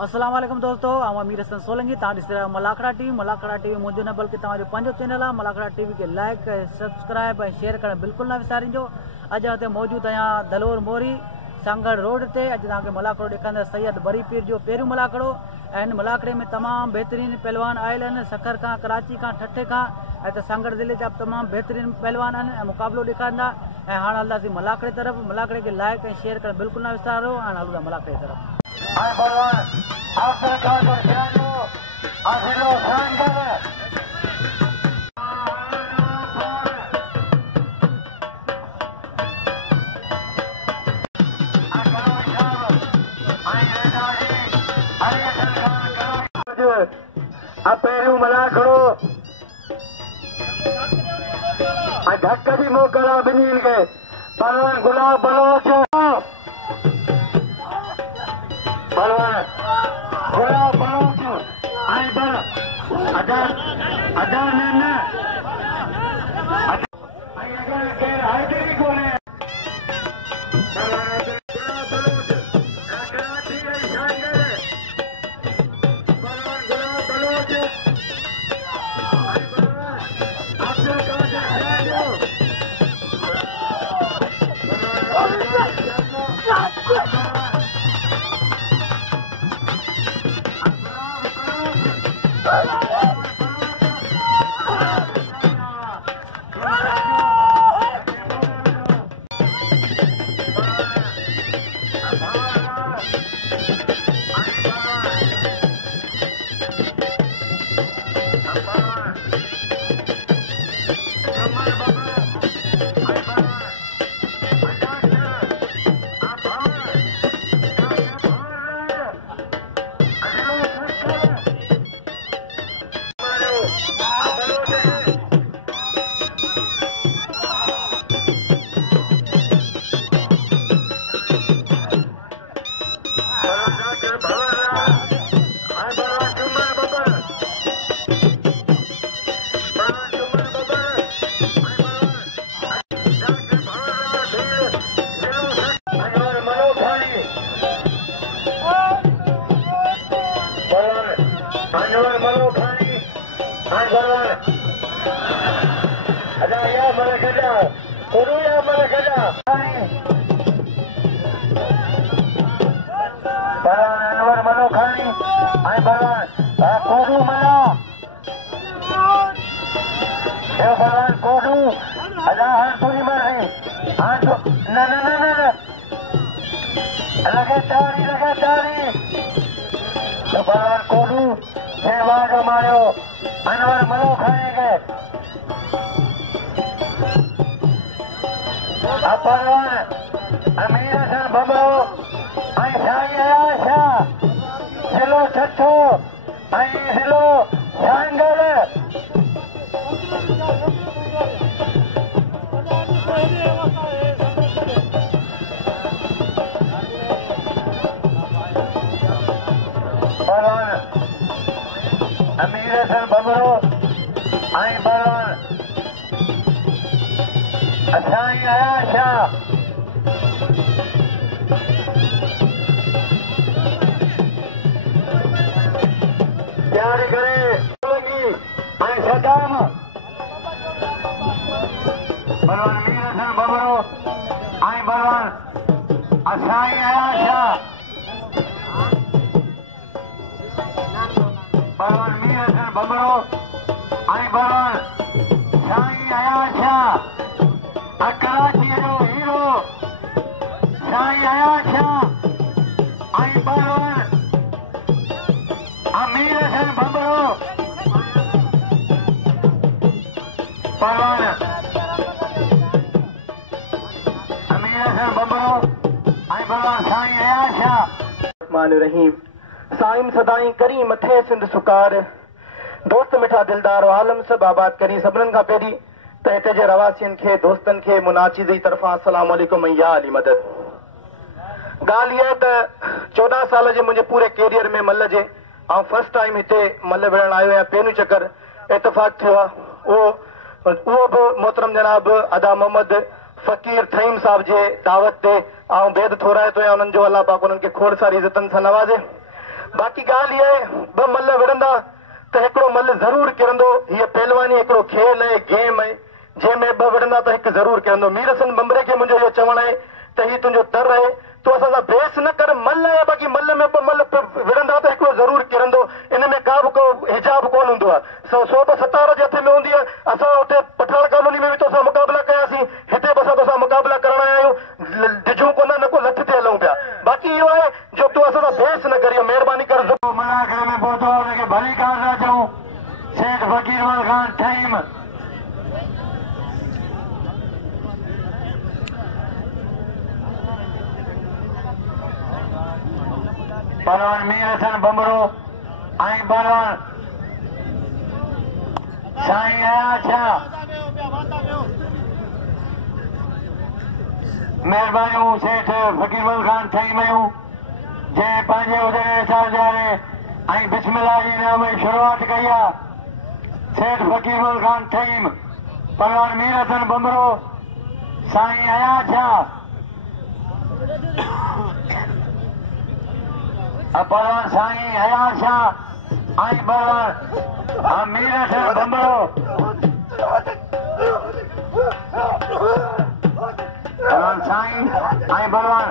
अस्सलाम वालेकुम दोस्तों, आऊं अमीर हसन सोलंकी। तव्हां ॾिसी रहिया मलाखड़ा टीवी मुंहिंजो न बल्कि तव्हांजो पंहिंजो चैनल आहे। मलाखड़ा टीवी खे लाइक सब्सक्राइब ऐं शेयर करणु बिल्कुलु न विसारिजो। अॼु हिते मौजूदु आहियां दलोर मोरी सांगड़ रोड ते। अॼु तव्हांखे मलाखड़ो ॾेखारींदा सैयद बरी पीर जो पहिरियों मलाखड़ो। ऐं हिन मलाखड़े में तमामु बहितरीनु पहलवान आयल आहिनि, सखर खां, कराची खां, ठठे खां। ऐं त सांगड़ ज़िले जा तमामु बहितरीनु पहलवान आहिनि ऐं मुक़ाबिलो ॾेखारींदा। ऐं हाणे हलंदासीं मलाखड़े तरफ़। मलाखड़े खे लाइक ऐं शेयर करणु बिल्कुलु न विसारो। हाणे हलूं था मलाखड़े तरफ़। पहिरियों मलाखड़ो धक जी मोकल आहे ॿिन्हिनि खे। पलवान गुलाब बलोच, पलवान गुलाब बलोच ऐं अदा अदा न केरु हाज़िरी कोन्हे। अमीर हसन बबरो ऐं साईं आशा ज़िलो छठो ऐं ज़िलो सांगड़। पहलवान अमीर हसन बबरो ऐं पहलवान साईं आशा तैयारी करे ऐं सदाम। पहलवान अमीर हसन बबरो ऐं पहलवान साईं आशा। पहलवान अमीर हसन बबरो ऐं पहलवान साईं आशा। कराची जो हीरो साईं आशा ऐं पहलवान अमीर हसन बबरो। पहलवान अमीर हसन बबरो ऐं पहलवान साईं आशा। रहमान रहीम साईं सदाई करी मथे सिंध सुकार दोस्त मिठा दिलदार आलम सभु आबाद करी। सभिनीनि खां पहिरीं त हिते जे रवासियुनि खे, दोस्तनि खे मुनाची जी तरफ़ां अस्सलाम वालेकुम ऐं या अली मदद। ॻाल्हि इहा त 14 साल जे मुंहिंजे पूरे कैरियर में मल्ल जे ऐं फर्स्ट टाइम हिते मल्ल विढ़ण आयो आहियां। पहिरियों चकर इतफ़ाक़ थियो आहे उहो बि मोहतरम जनाब अदा मोहम्मद फ़कीर थईम साहब जे दावत ते ऐं बेद थोराए थो या उन्हनि जो अलाह पाक उन्हनि खे खोड़ सारी इज़तनि सां नवाज़े। बाक़ी ॻाल्हि इहा आहे ॿ मल विढ़ंदा त हिकिड़ो मल ज़रूरु किरंदो। हीअ पहलवानी हिकिड़ो खेल आहे, गेम आहे, जंहिंमें ॿ विढ़ंदा त हिकु ज़रूरु किरंदो। मीर हसन बंबरे खे मुंहिंजो इहो चवणु आहे त हीउ तुंहिंजो तर आहे, तूं असां सां बेस न कर। मल आहे, बाक़ी मल में ॿ मल विढ़ंदा त हिकिड़ो ज़रूरु किरंदो। इन में का बि को हिजाब कोन हूंदो आहे। 117 जे हथ में हूंदी आहे। असां हुते पठान कॉलोनी में बि तोसां मुक़ाबला कयासीं, हिते बि असां तोसां मुक़ाबला करण आया आहियूं। डिजूं कोन न को लथ ते हलूं पिया। बाक़ी इहो आहे जो तूं असां सां बेस न करियो, महिरबानी कर। मलाखड़े में पहुतो हुनखे भली कार था चऊं। सेठ फ़कीरमल ख़ान ठहीम पहलवान मीर हसन बंबरो ऐं पहलवान साईं अयाज शाह। महिरबानियूं सेठ फ़कीरमल ख़ान ठहीमयूं जंहिं पंहिंजे उजड़े साहजारे ऐं बिस्मिल्लाह जे नाम जी शुरूआत कई आहे। सेठ फ़कीरमल ख़ान ठहीम, पहलवान मीर हसन बंबरो, साईं अयाज शाह, पहलवान साईं अयाज शाह ऐं पहलवान मीर हसन बंबरो, पहलवान साईं ऐं पहलवान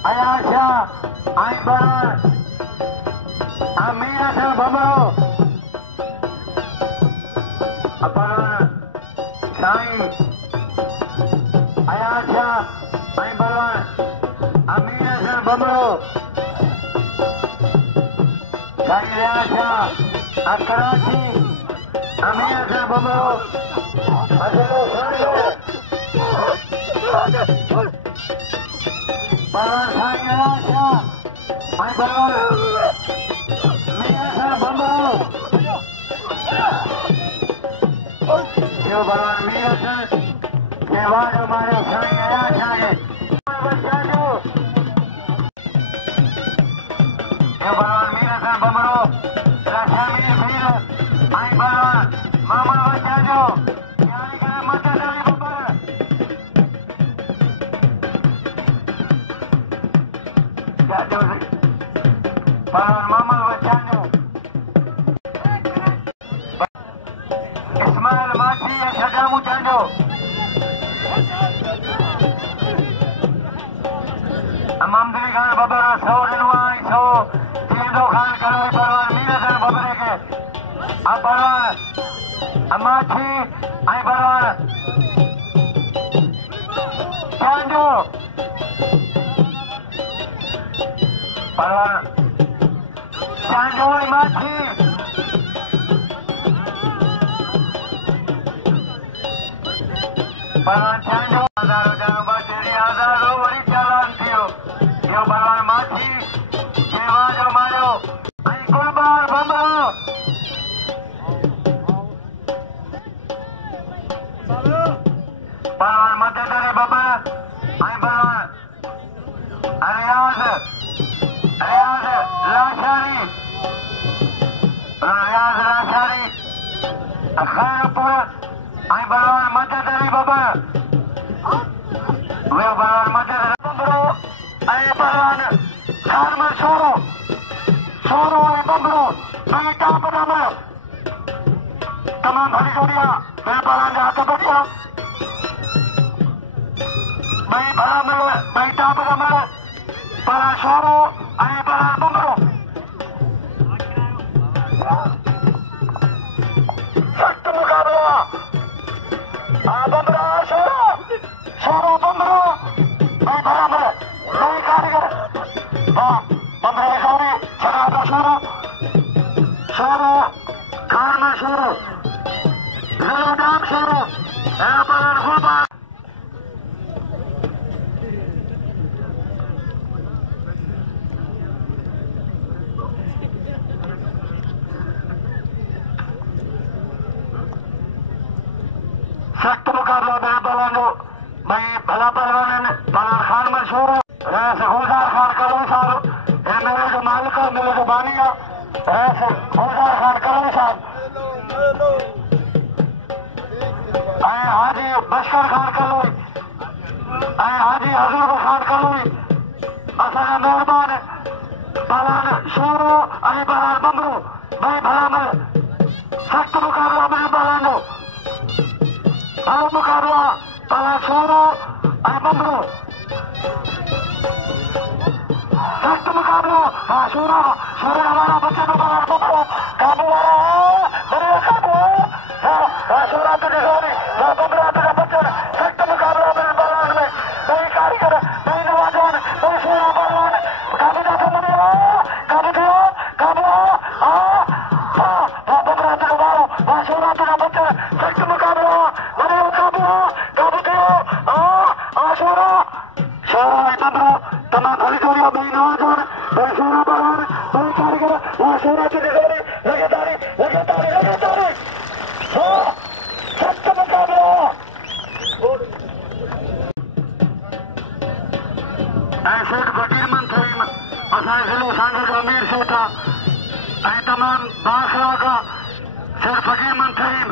अयाज शाह ऐं पहलवान मीर हसन बंबरो, पहलवान साईं अयाज शाह ऐं पहलवान मीर हसन बंबरो, साईं अयाज शाह कराची मीर हसन बंबरो, पहलवान साईं अयाज शाह ऐं पहलवान मीर हसन बंबरो, इहो पहलवान मीर हसन सहवाग मारियो साईं अयाज शाह खे। इहो पहलवान मीर हसन बंबरो, शमीर भीर ऐं पहलवान मामूल बच्चा जो तयारी करे मदद अली बब्बर। पहलवान मामूल बच्चा जो इस्माइल माछी ऐं छजामू चांजो, ममदरी ख़ान बब्बर 100 ॾिनो आहे ऐं 100 थींदो ख़ान करो पहलवान मीर हसन बब्बरे खे। पहलवान माछी ऐं पहलवान चांजो, पहलवान चांजो ऐं माछी, पहलवान चांजो आज़ादो वरी चालान थियो। इहो पहलवान माछी शेवा जो मारियो ऐं गुलबार बंबरो, पहलवान मदद अली बब्बर ऐं पहलवान रियाज़ लाशारी, रियाज़ लाशारी खैरपुर ऐं पहलवान मदद अली बब्बर, वे पहलवान मदद अली बंबरो ऐं पहलवान खानमल सोरो ऐं बंबरो ॿई टाप नंबर तमामु भली जोड़ी आहे। ॿिए पहलवान जा हथ बचिया, ॿई भला ॿई टाप नंबर, पहलवान सोरो ऐं पहलवान बंबरो। सख़्त मुक़ाबिलो आहे। बंबरो सोरो बंबरो ऐं बराबर ॿई कारीगर। बंबरे सोरी छॾा सोरो खान में सोरो ज़िलोडाम सोरो ऐं पहलवान गुलबार। सख़्त मुक़ाबिलो ॿिए पहलवान जो, भई भला पहलवान आहिनि। पहलवान खान में सोरो ऐसे गुलजार खान करोई साहब ये मेरे जो मालिक है मेरे जो बानिया ऐसे गुलजार खान करोई साहब हाजी बशकर खान करोई हाजी हजूर खान करोई असा मेहरबान बलान शोरो अली बलान बमरू भाई भलामल सख्त मुकाबला मेरे बलानो भला मुकाबला बला शोरो अली बमरू सख्त मुकाबला हाँ शोरो शोरो हमारा बच्चा तो बलान बमरू काबू वाला बड़े काबू हाँ शोरा तुझे सॉरी हाँ बमरू तुझे बच्चा सख्त मुकाबला मेरे बलान में भाई कारीगर भाई नवाजवान भाई शोरा बलान काबू जाता मनो काबू दियो काबू बमरा तुझे मारो हाँ शोरा तुझे बच्चा सख्त मुकाबला बड़े काबू काबू दियो शोरा शोरा बमरू तमाम भली जोड़िया भाई नवाजवान भाई शोरा बलान भाई कारीगर हाँ शोरा तुझे जोड़ी लगातारी हाँ सख्त मुकाबला शेख फकीर मंथरीम असांजे ज़िले सांगो जो अमीर सेठा ऐं तमाम बाखला का शेख फकीर मंथरीम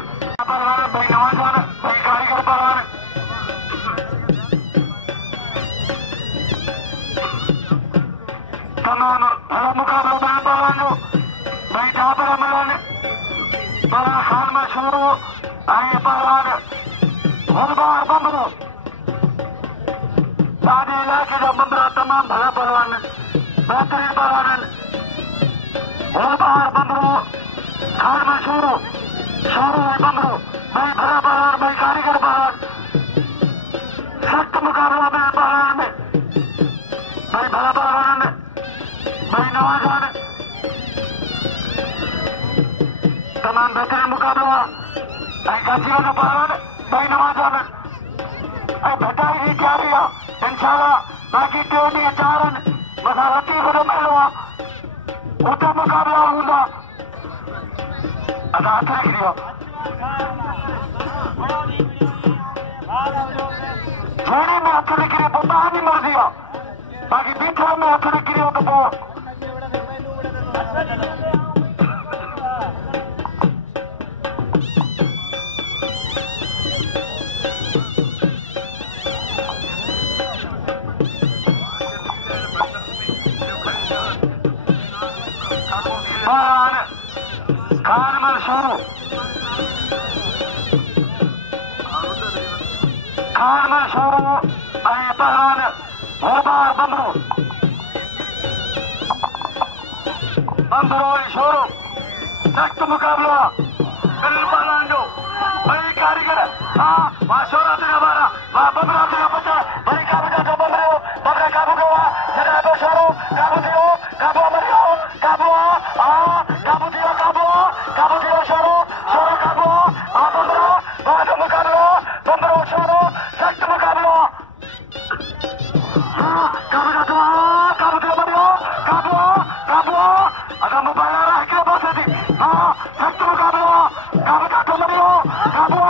परवान भाई नवाजवान भाई कारीगर परवान तमाम भला मुकाबला बहन परवान जो भाई जाबर अमलान बड़ा खान मशहूर ऐं परवान गुलबार बमरू सारे इलाके जो बमरा तमाम भला परवान बेहतरीन परवान गुलबार बमरू खान मशहूर शोरू बमरू भाई भला परवान भाई कारीगर परवान सख्त मुकाबला में परवान में भाई भला परवान भाई नवाजवान तमाम बेहतरीन मुकाबला गाजियों का परवान भाई नवाजवान भटाई की तैयारी है इंशाल्लाह बाकी 3 या 4 बस लतीफ जो मिलो उते मुकाबला होगा अदा हथ रखियो जोड़ी में हथ रखियो तो बाहर मर्जी है बाकी बीठा में हथ रखियो तो खान मशहूर पहलवान गुलबार बमरू शोरू सख्त मुकाबला पहलवान जो भाई कारीगर हाँ वहाँ शोरा तेरा हमारा वहाँ बमरा तेरा बच्चा भाई काबू जाता बमरे बमरे काबू को जरा तो शोरू काबू दियो काबू मरियो काबू काबू दियो काबू दियो शोरू शोरू काबू बमरा बाद मुकाबला बमरो शोरू सख्त मुकाबला काबू जाता काबू दियो मरियो काबू अगर मोबाइल रह के बस दी सख्त मुकाबला काबू जाता मरियो काबू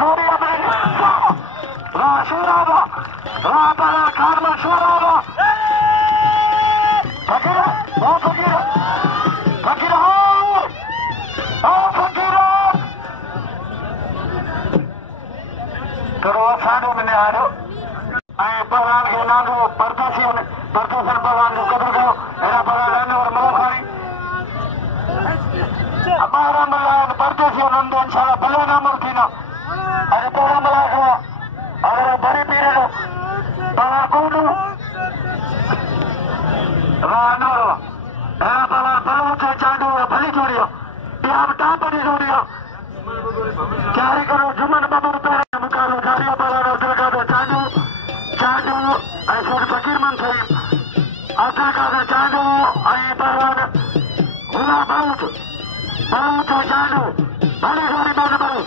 नोरी अपने शोरा बड़ा खान में शोरा फकीर फकीर फकीर करो साढ़े में आ रहे पहलवान के नाम परदेशन पहलवान जो कदर करो एरा पहलवान और मलखानी हमारा मलान परदेशी नंदो इंशाल्लाह भले नाम थी ना अरे पूरा मला हुआ अगर बड़े पीरे जो पहलवान कौन रानो एरा पहलवान से चांदो भली जोड़ियो प्यार टापड़ी जोड़ियो क्यारी करो जुमन बबूर पे मुकाबला जारिया पहलवान और दिलका दो चांदो ऐसे फकीर मंथरी असल का चांदो आई पहलवान गुला बहुत चांदो भली जोड़ी बन बनो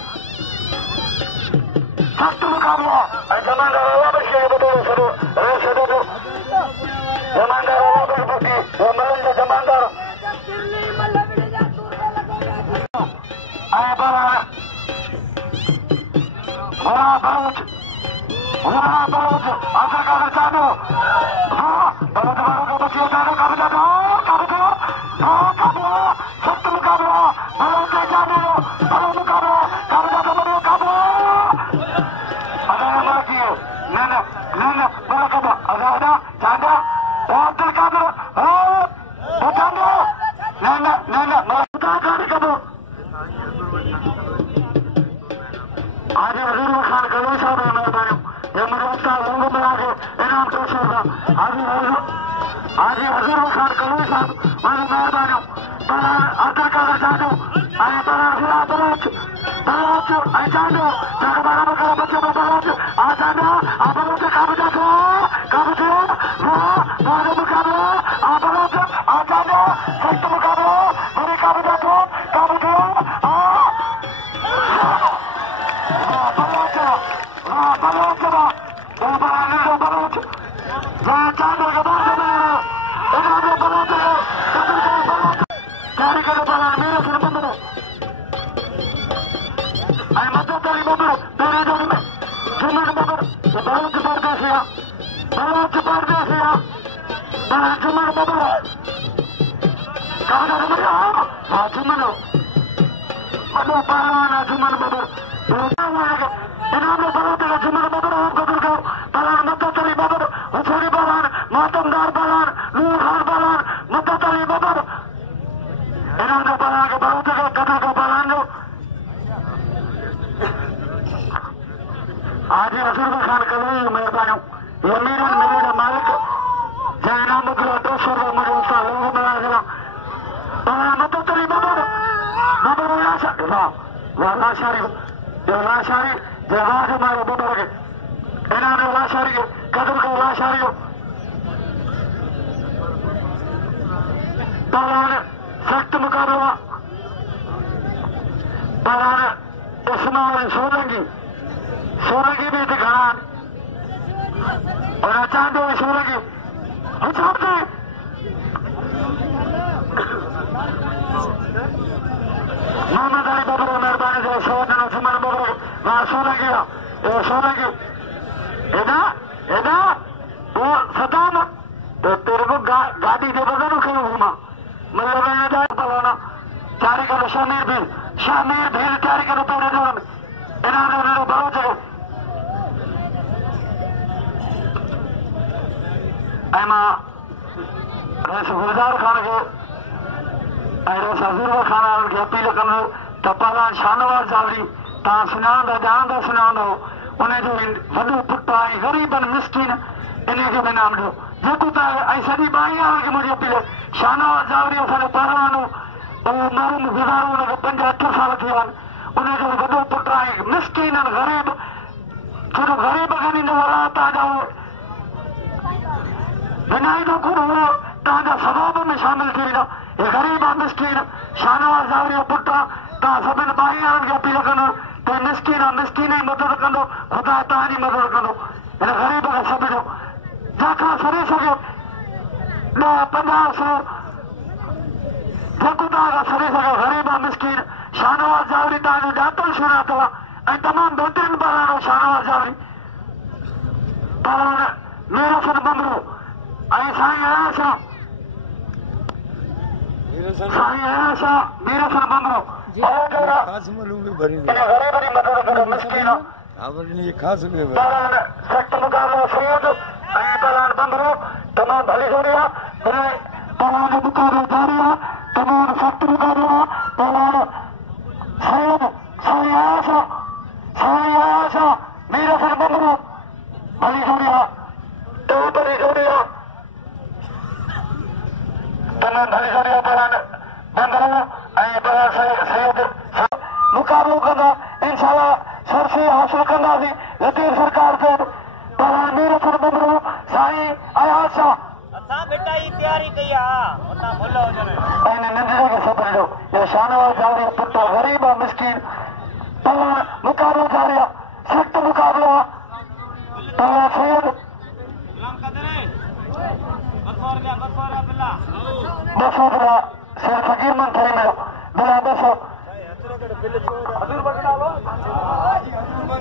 सख्त मुकाबला जमानदार अल्लाह बख्शे बदलो सरो रोशे दो जमानदार अल्लाह बख्शे वो मलन जो जमानदार आए बड़ा बहुत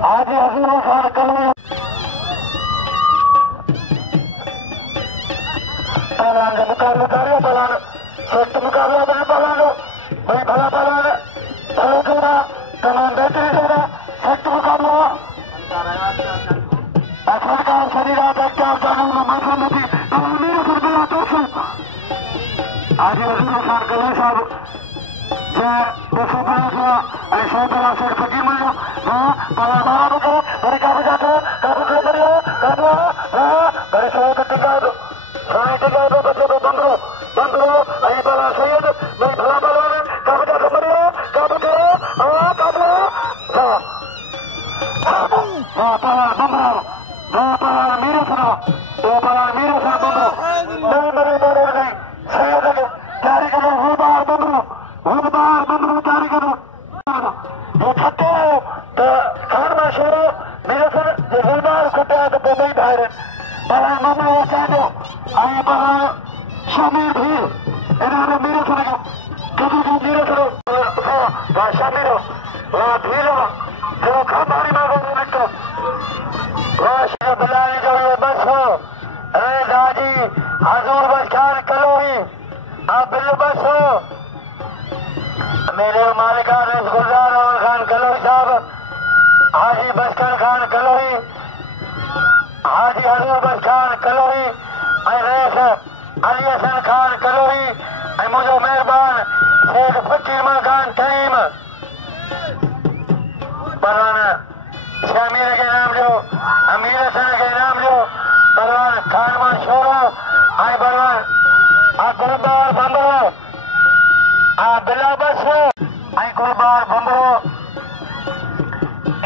आज हजूर खान कलवी पहलवान का मुकाबला कर रहे पहलवान श्रेष्ठ मुकाबला बने पहलवान भाई भला पहलवान चालू होगा तमाम बेहतरीन होगा श्रेष्ठ मुकाबला सरकार शरीर कानून मतलब नहीं मेरे सरकार दोस्तों आज खान कलर साहब जय 200 बड़ा शेर फकीर मिलो पला मारा बको बड़े काबू जाते काबू कर बढ़िया काबू बड़े सौ टिकाओ बच्चे को बंदरो अही बला सैयद नहीं भला बलवान काबू जाते बढ़िया काबू करो काबू पला बंदरो मीरे सुनो बंदरो नहीं मरे सैयद जारी करो बंदरो जारी करो वो थके तो खान में छोड़ो मेरे सर जो गुलबार खटे तो बम्बई बाहर पला मामला वो चाहो आए पला शामिल भी इन्होंने मेरे सर को कभी भी मेरे सर शामिल हो वो भीड़ हो जो खाबारी में वो निकलो वो शेर बिलाली जो ये बस हो अरे दादी हजूर बस खान कलोही आप बिल्लो बस हो मेरे मालिका रसगुल्ला राहुल खान कलोही साहब हाजी बसकर खान कलोही हाजी हजूर बस खान कलोही रेस अली हसन खान कलोही मुझो मेहरबान शेख फकीर मल खान तईम परवान शमीर के नाम जो अमीर हसन के नाम जो परवान खान मा छोड़ो आई परवान आ गुलबार बंदरो आ बिला बस आई गुलबार बंदरो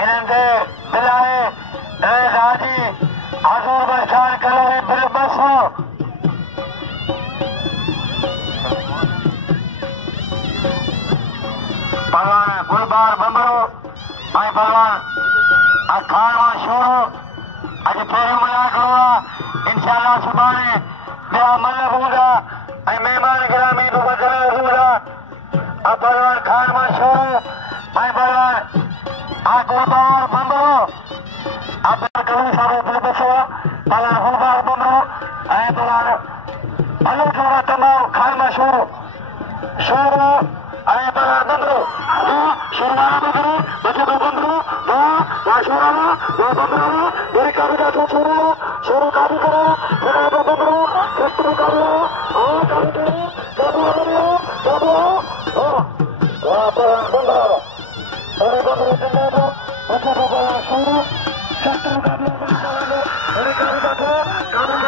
इन्हें बिलाए राजी हजूर बस खान कलोही बिल बस परवान गुलबार बंदरो आई परवान आ खान मा छोड़ो अज फेरी मुलाक होगा इंशाल्लाह सुभाणे ब्याह मल्लब होगा आई मेहमान गिरामी तो बदले होगा अब परवान खान मा छोड़ो आई परवान आ गुलबार बंदरो अब कलू सारो बिल बसो परवान गुलबार बंदरो आई परवान भलो छोड़ा तमाम खान मा छोड़ो आई परवान बंदरो शुरुआत बंदरो बच्चे को बंदरो शोराना वो बंदरो मेरे काबू जातो छोड़ो काबू करो जनाब बंदरो श्रेष्ठ मुकाबला काबू करो काबू बंदरो अरे बंदरो जनाब बच्चे को छोड़ो श्रेष्ठ मुकाबला मेरे काबू जातो काबू